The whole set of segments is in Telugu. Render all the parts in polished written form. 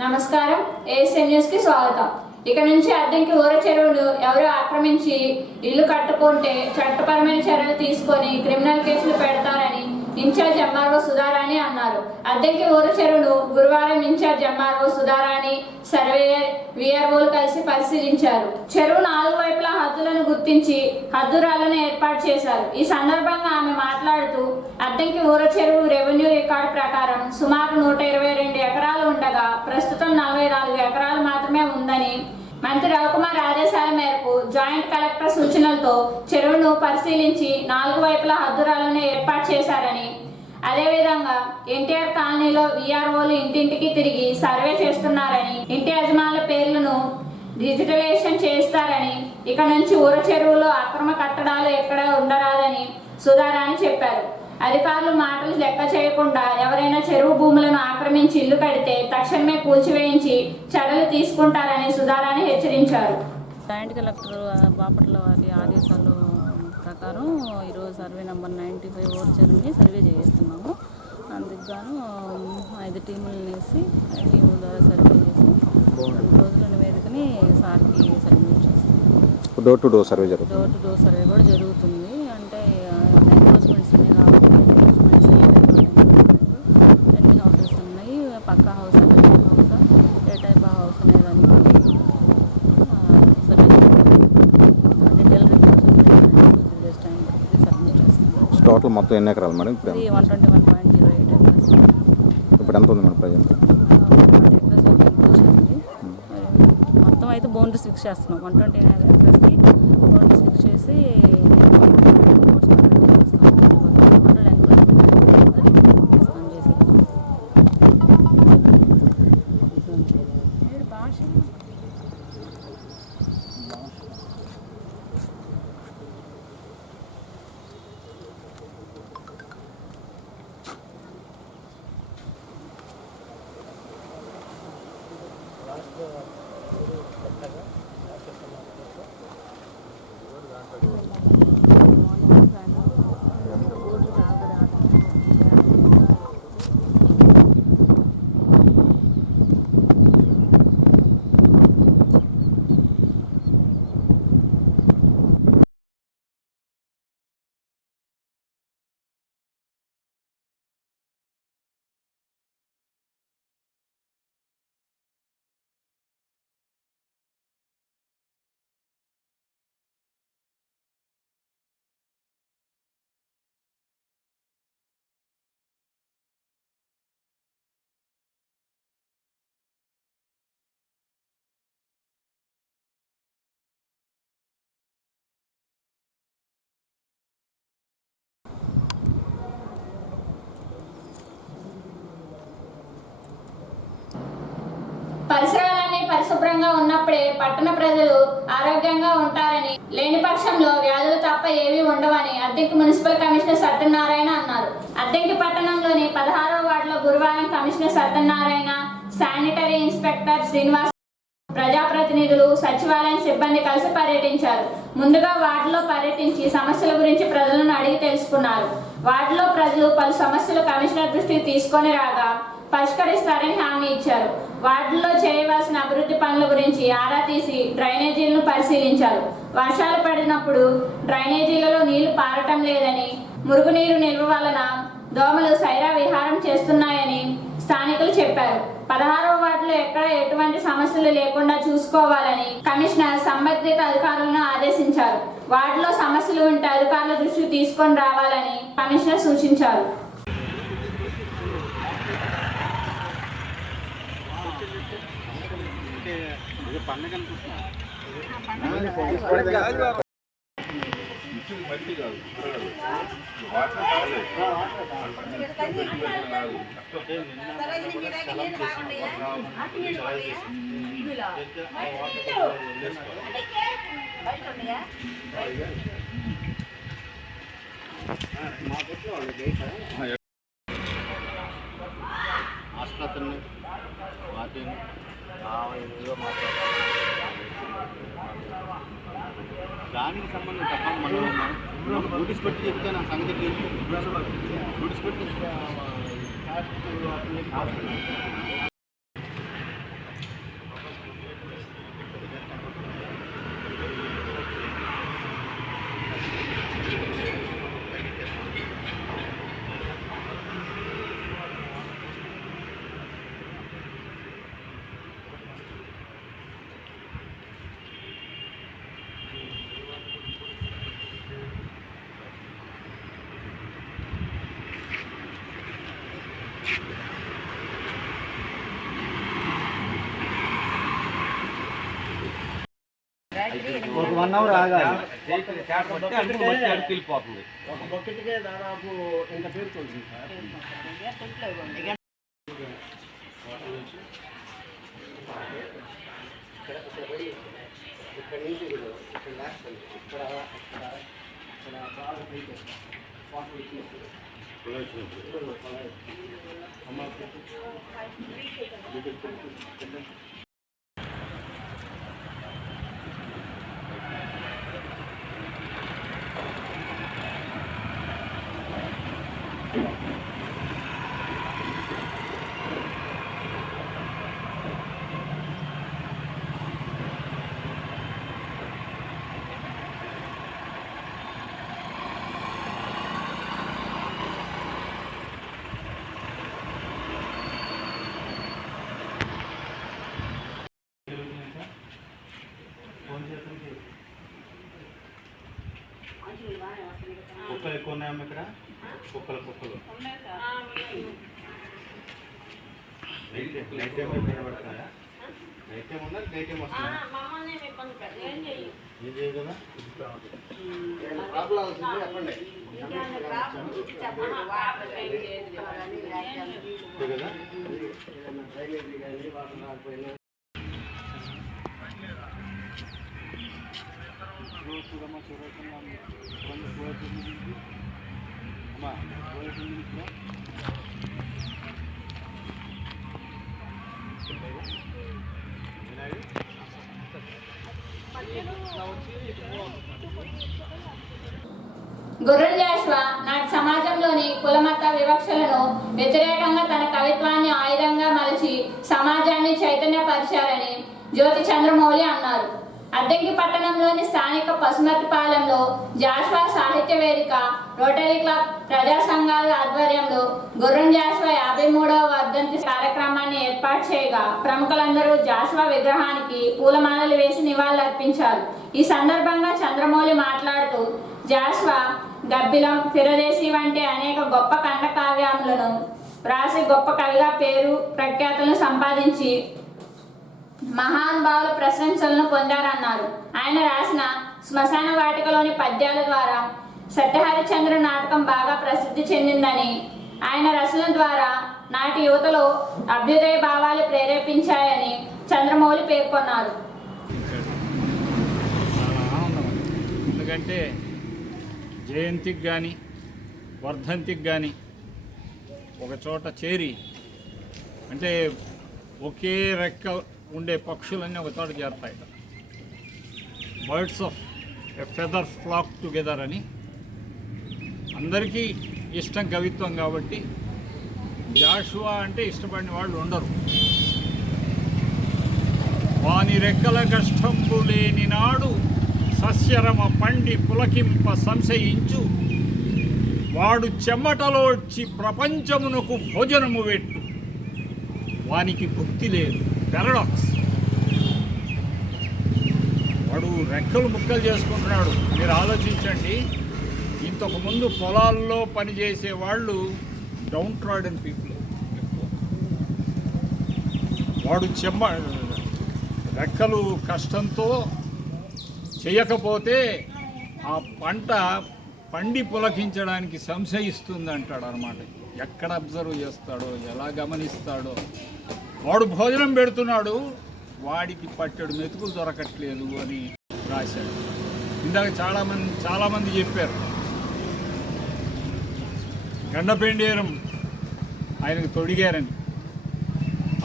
నమస్కారం, ఏఎస్ఎం న్యూస్ కి స్వాగతం. ఇక నుంచి అద్దెకి ఊర చెరువును ఎవరు ఆక్రమించి ఇల్లు కట్టుకుంటే చట్టపరమైన చర్యలు తీసుకొని క్రిమినల్ కేసులు పెడతారని ఇన్ఛార్జ్ ఎంఆర్ఓ సుధారాణి అన్నారు. అద్దెకి ఊర చెరువును గురువారం ఇన్ఛార్జ్ ఎంఆర్ఓ సుధారాణి, సర్వేయర్, విఆర్ఓలు కలిసి పరిశీలించారు. చెరువు 4 వైపులా హద్దులను గుర్తించి హద్దురాలను ఏర్పాటు చేశారు. ఈ సందర్భంగా ఆమె మాట్లాడుతూ అద్దెకి ఊర చెరువు రెవెన్యూ రికార్డు ప్రకారం సుమారు 122 ఎకరాలు ఉండగా ప్రస్తుతం 44 ఎకరాలు మాత్రమే ఉందని, మంత్రి రవికుమార్ ఆదేశాల మేరకు జాయింట్ కలెక్టర్ సూచనలతో చెరువును పరిశీలించి 4 వైపులా హద్దురాలను ఏర్పాటు చేశారని, అదేవిధంగా ఎన్టీఆర్ కాలనీలో విఆర్ఓలు ఇంటింటికి తిరిగి సర్వే చేస్తున్నారని, ఇంటి యజమానుల పేర్లను డిజిటలైజేషన్ చేస్తారని, ఇక నుంచి ఊర చెరువులో అక్రమ కట్టడాలు ఎక్కడ ఉండరాదని సుధారాణి చెప్పారు. అధికారులు మాటలు లెక్క చేయకుండా ఎవరైనా చెరువు భూములను ఆక్రమించి ఇల్లు కడితే తక్షణమే కూల్చివేయించి చర్యలు తీసుకుంటారని సుధారాణి హెచ్చరించారు. జాయింట్ కలెక్టర్ బాపట్ల వారి ఆదేశాల ప్రకారం ఈరోజు సర్వే నెంబర్ 95 ఊర చెరువుని సర్వే చేయిస్తున్నాము. అందుకు గాను 5 టీములను వేసి టీముల ద్వారా సర్వే చేసి 2 రోజుల నివేదికని సార్కి సబ్మిట్ చేస్తాం. డోర్ టు డోర్ సర్వే జరుగుతుంది. డోర్ టు డోర్ సర్వే కూడా జరుగుతుంది. అంటే ఎంక్రోచ్మెంట్స్ ఉన్నాయి కాబట్టి ఎంక్రోచ్మెంట్స్ ఎన్ని హౌసెస్ ఉన్నాయి, పక్క house house a type of house అనేదానికి survey detail reports 2-3 days time పడుతుంది, సబ్మిట్ చేస్తాం. టోటల్ మొత్తం ఎన్ని ఎకరాలు మేడం? ఇది 121.08 ఎకరాస్. ఇప్పుడు ఎంత ఉంది మేడం ప్రజెంట్? 40 ఎకరాస్ వరకు ఎంక్రోచ్ ఉంది. మొత్తం అయితే బౌండరీస్ ఫిక్స్ చేస్తున్నాం. 120 ఎకరాస్కి బౌండరీస్ ఫిక్స్ చేసి పరిసరాలన్నీ పరిశుభ్రంగా ఉన్నప్పుడే పట్టణ ప్రజలు ఆరోగ్యంగా ఉంటారని, లేని పక్షంలో వ్యాధులు తప్ప ఏవీ ఉండవని అద్దెకి మున్సిపల్ కమిషనర్ సత్యనారాయణ అన్నారు. అద్దెకి పట్టణంలోని 16వ వార్డులో గురువారం commissioner Satyanarayana, sanitary inspector Srinivas, ప్రజాప్రతినిధులు, సచివాలయం సిబ్బంది కలిసి పర్యటించారు. ముందుగా వార్డులో పర్యటించి సమస్యల గురించి ప్రజలను అడిగి తెలుసుకున్నారు. వార్డులో ప్రజలు పలు సమస్యలు కమిషనర్ దృష్టికి తీసుకొని రాగా పరిష్కరిస్తారని హామీ ఇచ్చారు. వార్డులో చేయవలసిన అభివృద్ధి పనుల గురించి ఆరా తీసి డ్రైనేజీలను పరిశీలించారు. వర్షాలు పడినప్పుడు డ్రైనేజీలలో నీళ్లు పారటం లేదని, మురుగునీరు నిల్వ వలన దోమలు సైరా విహారం చేస్తున్నాయని స్థానికులు చెప్పారు. 16వ వార్డులో ఎక్కడ ఎటువంటి సమస్యలు లేకుండా చూసుకోవాలని కమిషనర్ సంబంధిత అధికారులను ఆదేశించారు. వార్డులో సమస్యలు ఉంటే అధికారుల దృష్టికి తీసుకొని రావాలని కమిషనర్ సూచించారు. ఆసుపత్రిని వాటిని దానికి సంబంధించి తప్ప మనం నోటీస్ పెట్టి చెప్తే నా సంగతి నోటీస్ పెట్టి ఒక 1 అవర్ ఆగాలి. వెళ్ళిపోతుంది. ఒక బకెట్కే దాదాపు ఎంత పేరుకుంటుంది సార్? ఇక్కడ నుంచి ఇక్కడ లాస్ట్ ఇక్కడ బాగా కుక్కలు ఎక్కువ ఉన్నాయమ్మా ఇక్కడ? కుక్కలు నైట్ టైం పడుతున్నాయా? నైట్ టైం ఉందా? నైట్ టైం వస్తుందా? ఏం చేయదు కదా? ప్రాబ్లం అవుతుంది చెప్పండి. కదా గుర్రం జాషువా నాటి సమాజంలోని కులమత వివక్షలను వ్యతిరేకంగా తన కవిత్వాన్ని ఆయుధంగా మలిచి సమాజాన్ని చైతన్యపరిచారని జ్యోతి చంద్రమౌళి అన్నారు. అద్దెంకి పట్టణంలోని స్థానిక పసుమర్తిపాలెంలో జాషువా సాహిత్య వేదిక, రోటరీ క్లబ్, ప్రజా సంఘాల ఆధ్వర్యంలో గుర్రం జాషువా 53వ వర్ధంతి కార్యక్రమాన్ని ఏర్పాటు చేయగా ప్రముఖులందరూ జాషువా విగ్రహానికి పూలమాలలు వేసి నివాళులర్పించారు. ఈ సందర్భంగా చంద్రమౌళి మాట్లాడుతూ జాషువా గబ్బిలం, ఫిరదేశి వంటి అనేక గొప్ప ఖండకావ్యములను వ్రాసి గొప్ప కవిగా పేరు ప్రఖ్యాతులను సంపాదించి మహానుభావుల ప్రశంసలను పొందారన్నారు. ఆయన రాసిన శ్మశాన వాటికలోని పద్యాల ద్వారా సత్యహరిచంద్ర నాటకం బాగా ప్రసిద్ధి చెందిందని, ఆయన రచన ద్వారా నాటి యువతలో అభ్యుదయ భావాలు ప్రేరేపించాయని చంద్రమౌళి పేర్కొన్నారు. ఎందుకంటే జయంతికి కానీ వర్ధంతికి కానీ ఒక చోట చేరి, అంటే ఒకే రెక్క ఉండే పక్షులన్నీ ఒక చోట చేరుతాయి. Birds of a feather flock together అని అందరికీ ఇష్టం కవిత్వం కాబట్టి జాషువా అంటే ఇష్టపడిన వాళ్ళు ఉండరు. వాని రెక్కల కష్టంబు లేని నాడు సస్యరమ పండి పులకింప సంశయించు, వాడు చెమ్మటలోడ్చి ప్రపంచమునకు భోజనము పెట్టు, వానికి భుక్తి లేదు. పారాడాక్స్. వాడు రెక్కలు ముక్కలు చేసుకుంటున్నాడు. మీరు ఆలోచించండి, ఇంతకుముందు పొలాల్లో పనిచేసే వాళ్ళు డౌన్ ట్రాడెన్ పీపుల్. వాడు రెక్కలు కష్టంతో చేయకపోతే ఆ పంట పండి పులకించడానికి సంశయిస్తుంది అంటాడు అన్నమాట. ఎక్కడ అబ్జర్వ్ చేస్తాడో, ఎలా గమనిస్తాడో. వాడు భోజనం పెడుతున్నాడు, వాడికి పట్టెడు మెతుకులు దొరకట్లేదు అని రాశాడు. ఇందాక చాలామంది చెప్పారు. గండపెండేరం ఆయనకు తొడిగారని.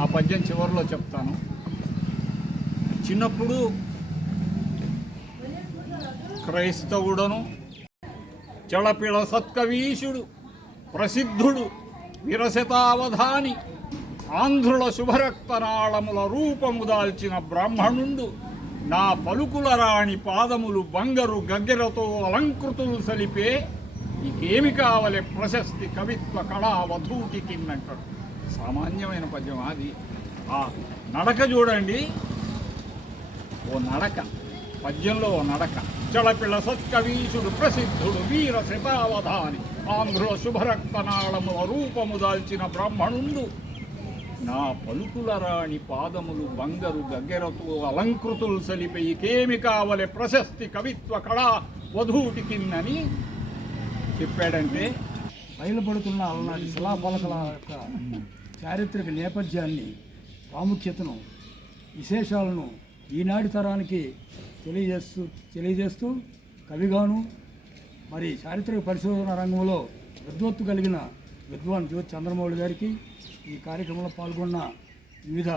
ఆ పద్యం చివరిలో చెప్తాను. చిన్నప్పుడు క్రైస్తవుడను చళపిళ సత్కవీశుడు ప్రసిద్ధుడు విరశతావధాని ఆంధ్రుల శుభరక్తనాళముల రూపము దాల్చిన బ్రాహ్మణుండు నా పలుకుల రాణి పాదములు బంగరు గగ్గెరతో అలంకృతులు సలిపే, నీకేమి కావలే ప్రశస్తి కవిత్వ కళా వధూటికి అంటాడు. సామాన్యమైన పద్యం అది. ఆ నడక చూడండి, ఓ నడక, పద్యంలో ఓ నడక. చళపిళ సత్కవీశుడు ప్రసిద్ధుడు వీర శతావధాని ఆంధ్రుల శుభరక్తనాళముల రూపము దాల్చిన బ్రాహ్మణుండు నా పలుకుల రాణి పాదములు బంగరు గగ్గెరతో అలంకృతులు సలిపే ఇకేమి కావలే ప్రశస్తి కవిత్వ కళా వధూటికిన్నని చెప్పాడంటే బయలుపడుతున్న అలనాటి శిలాఫలకల యొక్క చారిత్రక నేపథ్యాన్ని, ప్రాముఖ్యతను, విశేషాలను ఈనాటి తరానికి తెలియజేస్తూ కవిగాను మరి చారిత్రక పరిశోధన రంగంలో విద్వత్తు కలిగిన విద్వాన్ జ్యోతి చంద్రమౌళి గారికి, ఈ కార్యక్రమంలో పాల్గొన్న వివిధ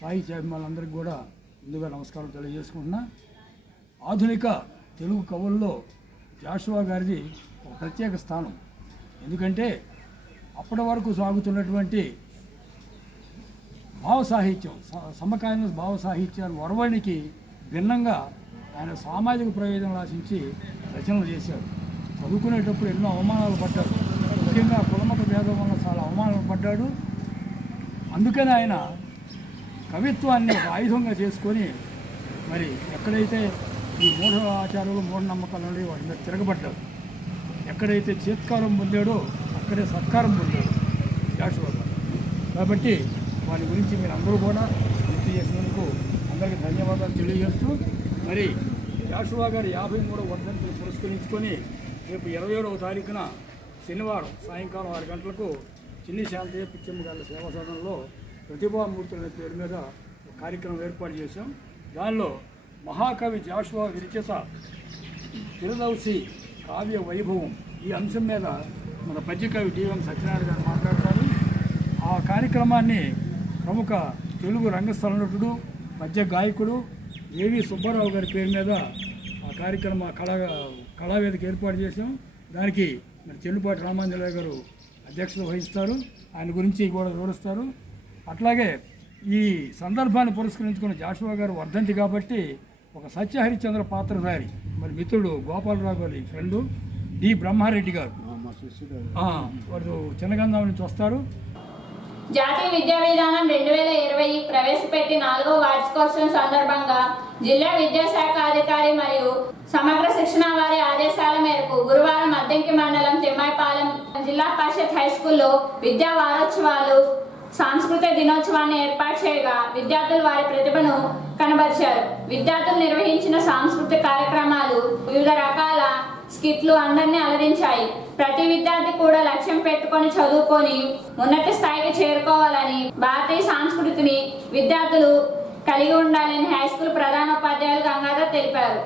సాహిత్యాభిమానులందరికీ కూడా ముందుగా నమస్కారం తెలియజేసుకుంటున్నా. ఆధునిక తెలుగు కవుల్లో జాషువా గారిది ఒక ప్రత్యేక స్థానం. ఎందుకంటే అప్పటి వరకు సాగుతున్నటువంటి భావ సాహిత్యం, సమకాలీన భావ సాహిత్యాన్ని వరవడికి భిన్నంగా ఆయన సామాజిక ప్రయోజనం ఆశించి రచనలు చేశారు. చదువుకునేటప్పుడు ఎన్నో అవమానాలు పడ్డాడు. ముఖ్యంగా కులమత భేదం వల్ల చాలా అవమానాలు పడ్డాడు. అందుకని ఆయన కవిత్వాన్ని ఒక ఆయుధంగా చేసుకొని మరి ఎక్కడైతే ఈ మూఢ ఆచారాలు, మూఢనమ్మకాలు ఉండి వాటి మీద తిరగబడ్డాడు. ఎక్కడైతే చేత్కారం పొందాడో అక్కడే సత్కారం పొందాడు జాషువా గారు. కాబట్టి వారి గురించి మీరు అందరూ కూడా గుర్తు చేసినందుకు అందరికీ ధన్యవాదాలు తెలియజేస్తూ, మరి జాషువా గారి 53వ వర్ధంతిని పురస్కరించుకొని రేపు 27వ తారీఖున శనివారం సాయంకాలం 6 గంటలకు చిన్ని శాంతయ్య పిచ్చమ్మ గారి సేవా సదనంలో ప్రతిభామూర్తుల పేరు మీద ఒక కార్యక్రమం ఏర్పాటు చేశాం. దానిలో మహాకవి జాషువా విరచిత తిరుదౌసి కావ్య వైభవం ఈ అంశం మీద మన పద్యకవి డిఎం సత్యనారాయణ గారు మాట్లాడతారు. ఆ కార్యక్రమాన్ని ప్రముఖ తెలుగు రంగస్థల నటుడు, పద్య గాయకుడు ఏవి సుబ్బారావు గారి పేరు మీద ఆ కార్యక్రమ కళావేదిక ఏర్పాటు చేశాం. దానికి మరి చెల్లుపాటి రామాంజనేయ గారు అధ్యక్షత వహిస్తారు. ఆయన గురించి కూడా వివరిస్తారు. అట్లాగే ఈ సందర్భాన్ని పురస్కరించుకున్న జాషువా గారు వర్ధంతి కాబట్టి ఒక సత్యహరిశ్చంద్ర పాత్రధారి మరి మిత్రుడు గోపాలరావు గారి ఫ్రెండు డి బ్రహ్మారెడ్డి గారు వారు చిన్నగంధం నుంచి వస్తారు. జాతీయ విద్యా విధానం 2020 ప్రవేశపెట్టి 4వ వార్షికోత్సవం సందర్భంగా జిల్లా విద్యాశాఖ అధికారి మరియు సమగ్ర శిక్షణ వారి ఆదేశాల మేరకు గురువారం అద్దంకి మండలం తిమ్మాయిపాలెం జిల్లా పరిషత్ హైస్కూల్లో విద్యా వారోత్సవాలు, సాంస్కృతిక దినోత్సవాన్ని ఏర్పాటు చేయగా విద్యార్థులు వారి ప్రతిభను కనబరిచారు. విద్యార్థులు నిర్వహించిన సాంస్కృతిక కార్యక్రమాలు, వివిధ రకాల స్కిట్లు అందరినీ అలరించాయి. ప్రతి విద్యార్థి కూడా లక్ష్యం పెట్టుకొని చదువుకొని ఉన్నత స్థాయికి చేరుకోవాలని, భారతీయ సంస్కృతిని విద్యార్థులు కలిగి ఉండాలని హైస్కూల్ ప్రధానోపాధ్యాయులు గంగాధర్ తెలిపారు.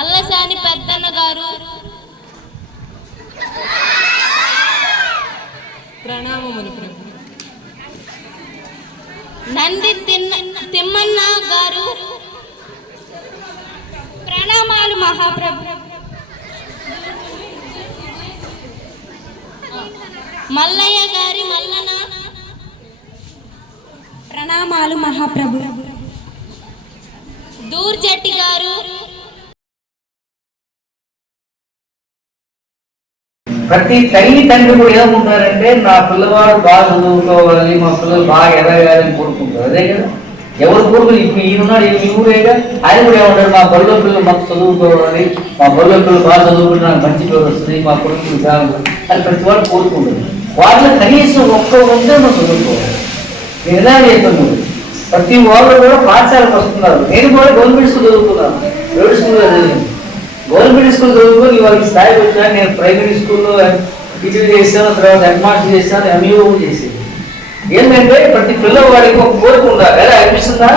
అల్లసాని పెద్దన్న గారు ప్రణామములు. నంది తిమ్మన్న గారు ప్రణామాలు మహాప్రభు. మల్లయ్య గారి మల్లన ప్రణామాలు మహాప్రభు. దూర్జట్టి గారు, ప్రతి తల్లి తండ్రి కూడా ఏమనుకుంటారంటే నా పిల్లవాడు బాగా చదువుకోవాలి, మా పిల్లలు బాగా ఎదగాలని కోరుకుంటారు. అదే కదా ఎవరు కోరుకు ఇప్పుడు ఈయనున్నాడు ఈ ఊరేగా ఆయన కూడా ఏమంటారు మా బడిలో పిల్లలు మాకు చదువుకోవాలి, మా బడిలో పిల్లలు బాగా చదువుకుంటే నాకు మంచి పేరు వస్తుంది, మా కొడుకులు కాదు అని ప్రతి వాడు కోరుకుంటారు. వాటిలో కనీసం ఒక్క ఉంటే మనం చదువుకోవాలి. నేను ఎలా చెప్తున్నాను, ప్రతి వాళ్ళు కూడా పాఠశాలకు వస్తున్నారు. నేను కూడా గవర్నమెంట్ స్కూల్ చదువుకున్నాను, ప్రైవేట్ స్కూల్లో చదివాను. గవర్నమెంట్ స్కూల్ చదువుకొని వాళ్ళకి స్థాయికి వచ్చాను. నేను ప్రైమరీ స్కూల్లో టీచర్ చేశాను, తర్వాత హెడ్ మాస్టర్ చేశాను, ఎంఈఓ చేసేది. ఏంటంటే ప్రతి పిల్లవాడికి ఒక కోరిక ఉండాలి, ఎలా అనిపిస్తుందా?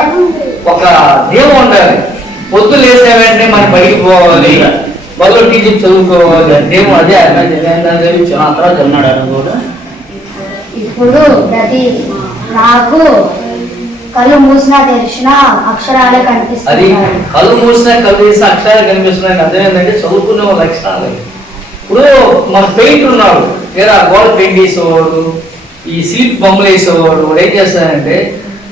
ఒక ధీమం ఉండాలి. పొద్దు లేసే వెంటనే మనం బయటికి పోవాలి, వాళ్ళు టీచర్ చదువుకోవాలి, ధీమం. అదే తర్వాత ఉన్నాడు కూడా. ఇప్పుడు ప్రతి నాకు కళ్ళు మూసినా తెరిచిన అక్షరాలే అది కనిపిస్తాయి. కళ్ళు మూసినా కళ్ళు తీసిన అక్షరాలు కనిపిస్తున్నాయి. అర్థం ఏంటంటే చదువుకునే ఒక లక్షణాలు. ఇప్పుడు మన పెయింట్ ఉన్నాడు, లేదా గోడ పెయింట్ వేసేవాడు, ఈ సీట్ బొమ్మలు వేసేవాడు, వాడు ఏం చేస్తాడంటే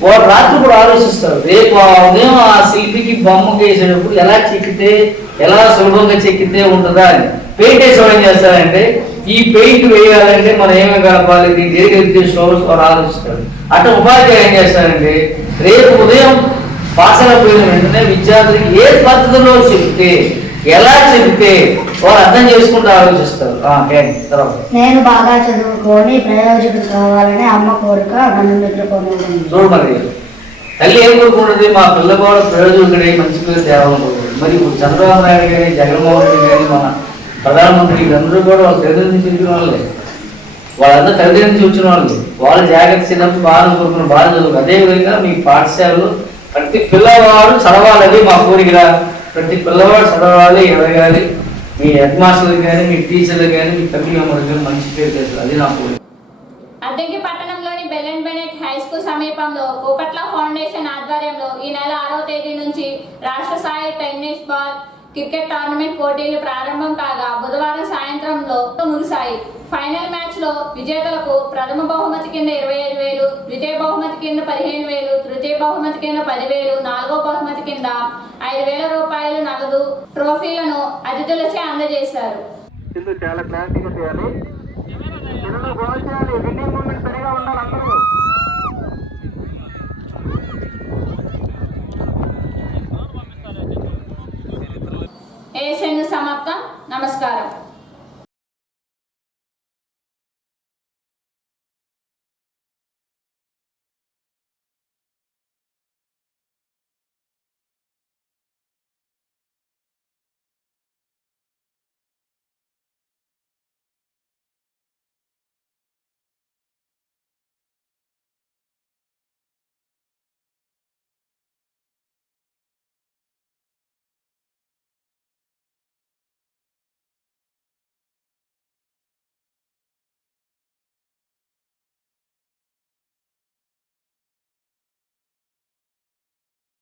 వాడు రాత్రి కూడా ఆలోచిస్తాడు, రేపు ఉదయం ఆ శిల్పికి బొమ్మకి వేసేటప్పుడు ఎలా చెక్కితే, ఎలా సులభంగా చెక్కితే ఉంటుందా అని. పెయింట్ వేసేవాడు ఏం చేస్తాడంటే ఈ పెయింట్ వేయాలంటే మనం ఏమేమి కలపాలి, దీనికి ఏ ఉద్దేశంలో వాడు ఆలోచిస్తాడు. అట్లా ఉపాధ్యాయులు ఏం చేస్తారంటే రేపు ఉదయం పాఠశాల పోయిన వెంటనే విద్యార్థులకి ఏ పద్ధతిలో చెప్తే, ఎలా చెబితే వాళ్ళు అర్థం చేసుకుంటూ ఆలోచిస్తారు. తర్వాత నేను బాగా చదువుకొని ప్రయోజకుడు కావాలని అమ్మ కోరిక నన్ను నిద్రపోతుంది. చూడు, మరి తల్లి ఏం కోరుకుంటుంది? మా పిల్ల కూడా ప్రయోజకుడే మంచి పేరు తేవాలనుకుంటుంది. మరి ఇప్పుడు చంద్రబాబు నాయుడు కానీ, జగన్మోహన్ రెడ్డి కానీ, మన ప్రధానమంత్రి వీళ్ళందరూ కూడా వాళ్ళ తల్లిదండ్రుల నుంచి వచ్చిన వాళ్ళే, వాళ్ళందరూ తల్లిదండ్రుల నుంచి వచ్చిన వాళ్ళు. వాళ్ళు జాగ్రత్త చిన్నప్పుడు బాగా కోరుకున్న బాగా చదువు. అదేవిధంగా మీ పాఠశాలలో ప్రతి పిల్లవాడు చదవాలని మా కోరికరా. ప్రతి పిల్లవాడు చదవాలి, ఎదగాలి. మీ హెడ్ మాస్టర్లు కానీ, మీ టీచర్లు కానీ, మీ కమిటీ మెంబర్లు కానీ మంచి పేరు చేస్తారు. అది నా కోరిక. అద్దెకి పట్టణంలోని bell and Bennett high school సమీపంలో కోకట్ల ఫౌండేషన్ ఆధ్వర్యంలో ఈ నెల 6వ తేదీ నుంచి రాష్ట్ర స్థాయి టెన్నిస్ బాల్ క్రికెట్ టోర్నమెంట్ పోటీలు ప్రారంభం కాగా బుధవారం సాయంత్రంలో ముగిశాయి. ఫైనల్ మ్యాచ్ లో విజేతలకు ప్రథమ బహుమతి కింద 25,000, ద్వితీయ బహుమతి కింద 15,000, తృతీయ బహుమతి కింద 10,000, నాలుగో బహుమతి కింద 5,000 రూపాయలు నగదు ట్రోఫీలను అతిథులచే అందజేశారు. చాలా క్లారిటీగా చేయాలి. విన్నింగ్ మూమెంట్ సరిగా ఉండాలి అందరూ. ఏఎస్ఎన్ సమాప్తం. నమస్కారం.